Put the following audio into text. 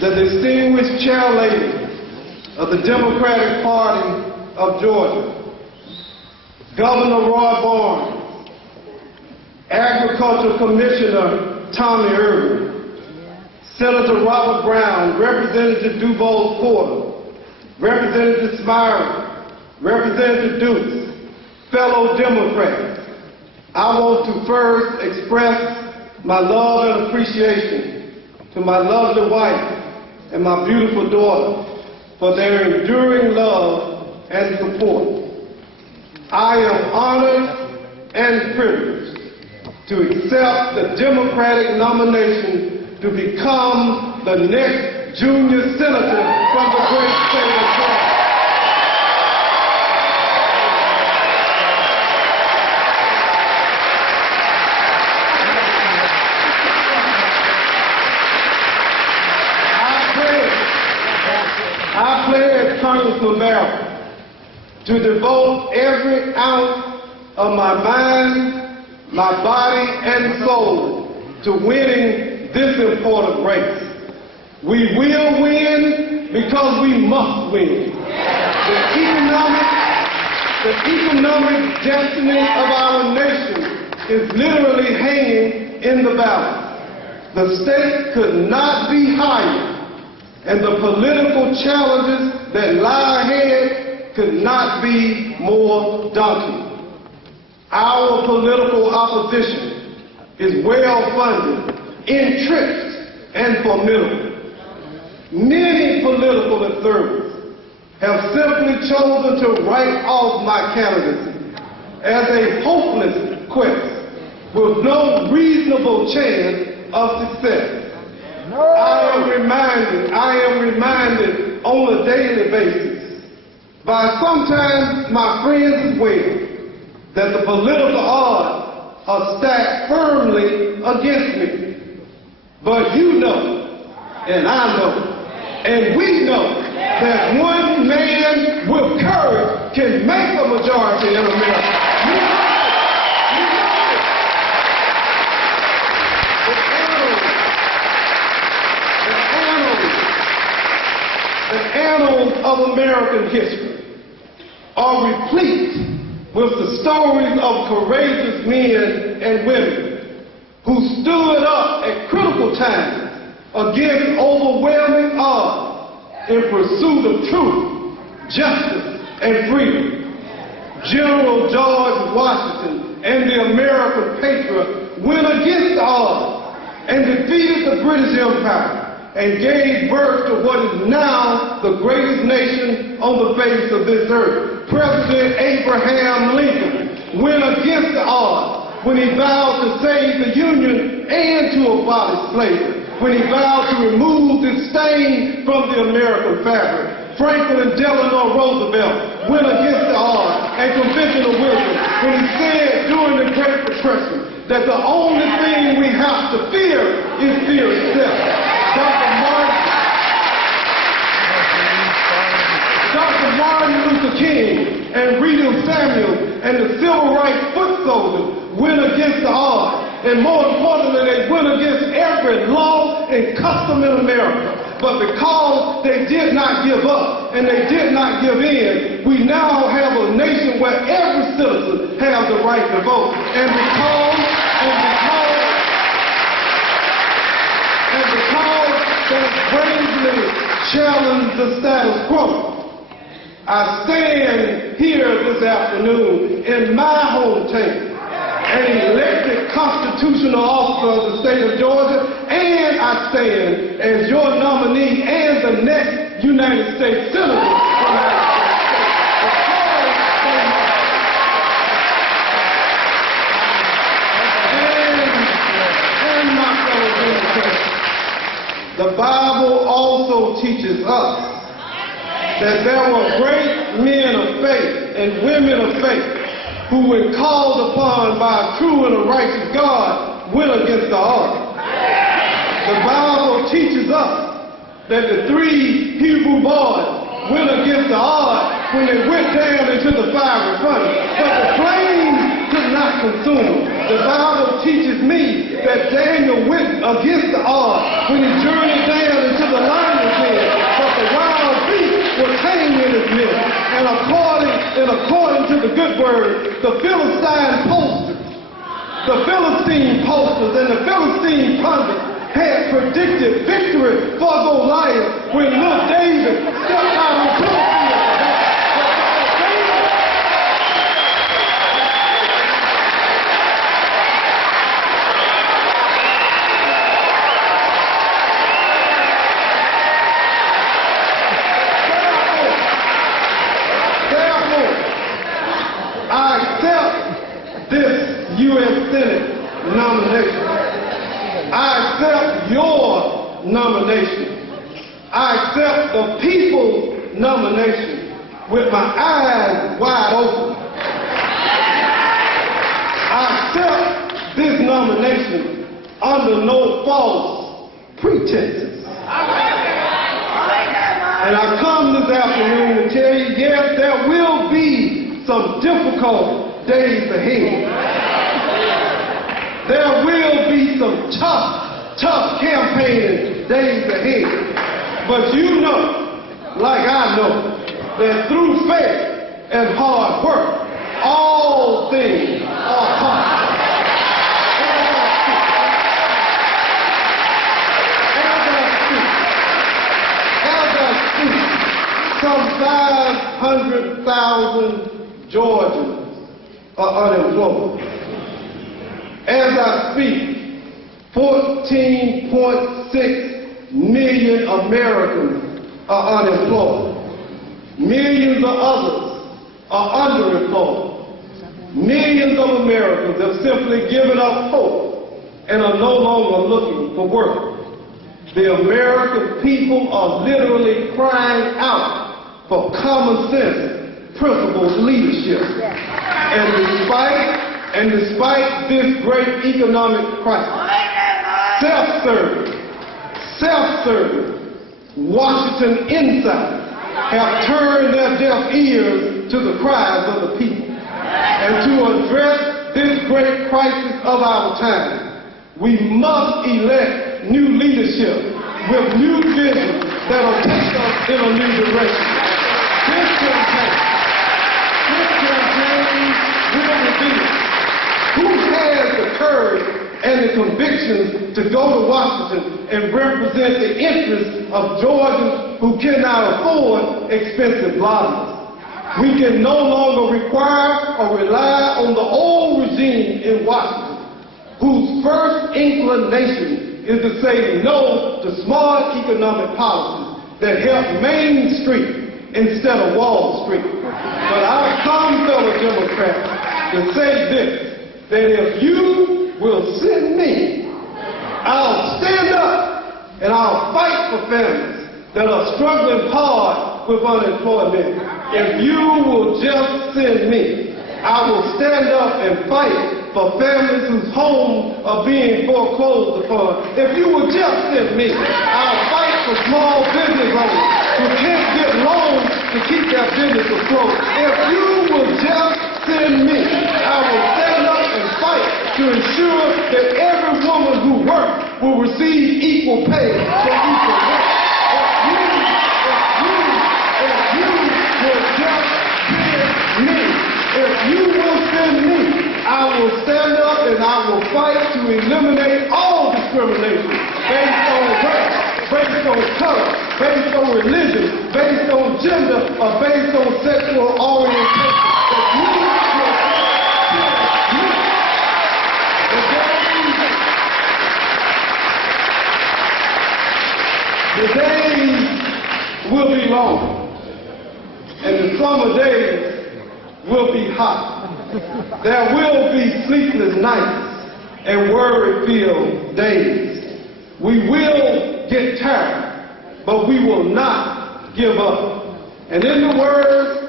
the distinguished chairlady of the Democratic Party of Georgia, Governor Roy Barnes, Agriculture Commissioner Tommy Irwin, Senator Robert Brown, Representative Duval Porter, Representative Smyra, Representative Dukes, fellow Democrats, I want to first express my love and appreciation to my lovely wife and my beautiful daughter for their enduring love and support. I am honored and privileged to accept the Democratic nomination to become the next junior senator from the great state of Georgia. I pledge, Congressman Barron, to devote every ounce of my mind, my body, and soul to winning this important race. We will win because we must win. The economic destiny of our nation is literally hanging in the balance. The stakes could not be higher, and the political challenges that lie ahead could not be more daunting. Our political opposition is well-funded, entrenched, and formidable. Many political observers have simply chosen to write off my candidacy as a hopeless quest with no reasonable chance of success. I am reminded on a daily basis by sometimes my friends as well that the political odds are stacked firmly against me. But you know, and I know, and we know that one man with courage can make a majority in America. The annals of American history are replete with the stories of courageous men and women who stood up at critical times against overwhelming odds in pursuit of truth, justice, and freedom. General George Washington and the American patriot went against the odds and defeated the British Empire and gave birth to what is now the greatest nation on the face of this earth. President Abraham Lincoln went against the odds when he vowed to save the Union and to abolish slavery, when he vowed to remove the stain from the American fabric. Franklin Delano Roosevelt went against the odds and conventional wisdom when he said during the Great Depression that the only thing we have to fear is fear itself. Dr. Martin Luther King and Rita Samuels and the civil rights foot soldiers went against the odds. And more importantly, they went against every law and custom in America. But because they did not give up and they did not give in, we now have a nation where every citizen has the right to vote. And because they bravely challenge the status quo, I stand here this afternoon in my hometown, an elected constitutional officer of the state of Georgia, and I stand as your nominee and the next United States Senator from our and my fellow Democrats. The Bible also teaches us that there were great men of faith and women of faith who, when called upon by a true and a righteous God, went against the odds. The Bible teaches us that the 3 Hebrew boys went against the odds when they went down into the fiery furnace, but the flames could not consume them. The Bible teaches me that Daniel went against the odds when he journeyed down into the lion submit. And according to the good word, the Philistine posters and the Philistine pundits had predicted victory for Goliath when little David stepped out on the field. I accept this U.S. Senate nomination. I accept your nomination. I accept the people's nomination with my eyes wide open. I accept this nomination under no false pretenses. And I come this afternoon to tell you, yes, there will be some difficult days ahead. There will be some tough campaigning days ahead. But you know, like I know, that through faith and hard work, all things are possible. Some 500,000 Georgians are unemployed. As I speak, 14.6 million Americans are unemployed. Millions of others are underemployed. Millions of Americans have simply given up hope and are no longer looking for work. The American people are literally crying out for common sense, principled leadership. And despite this great economic crisis, self-serving Washington insiders have turned their deaf ears to the cries of the people. And to address this great crisis of our time, we must elect new leadership with new vision that will take us in a new direction. This campaign will reveal who has the courage and the convictions to go to Washington and represent the interests of Georgians who cannot afford expensive lobbyists. We can no longer require or rely on the old regime in Washington, whose first inclination is to say no to smart economic policies that help Main Street instead of Wall Street. But I come, fellow Democrats, to say this, that if you will send me, I'll stand up and I'll fight for families that are struggling hard with unemployment. If you will just send me, I will stand up and fight for families whose homes are being foreclosed upon. If you will just send me, I'll fight for small business owners who can't get loans to keep their business afloat. If you will just send me, I will stand up and fight to ensure that every woman who works will receive equal pay for equal work. If you will send me, I will stand up and I will fight to eliminate all discrimination based on race, based on color, based on religion, based on gender, or based on sexual orientation. The days will be long, and the summer days will be hot. There will be sleepless nights and worry-filled days. We will get tired, but we will not give up. And in the words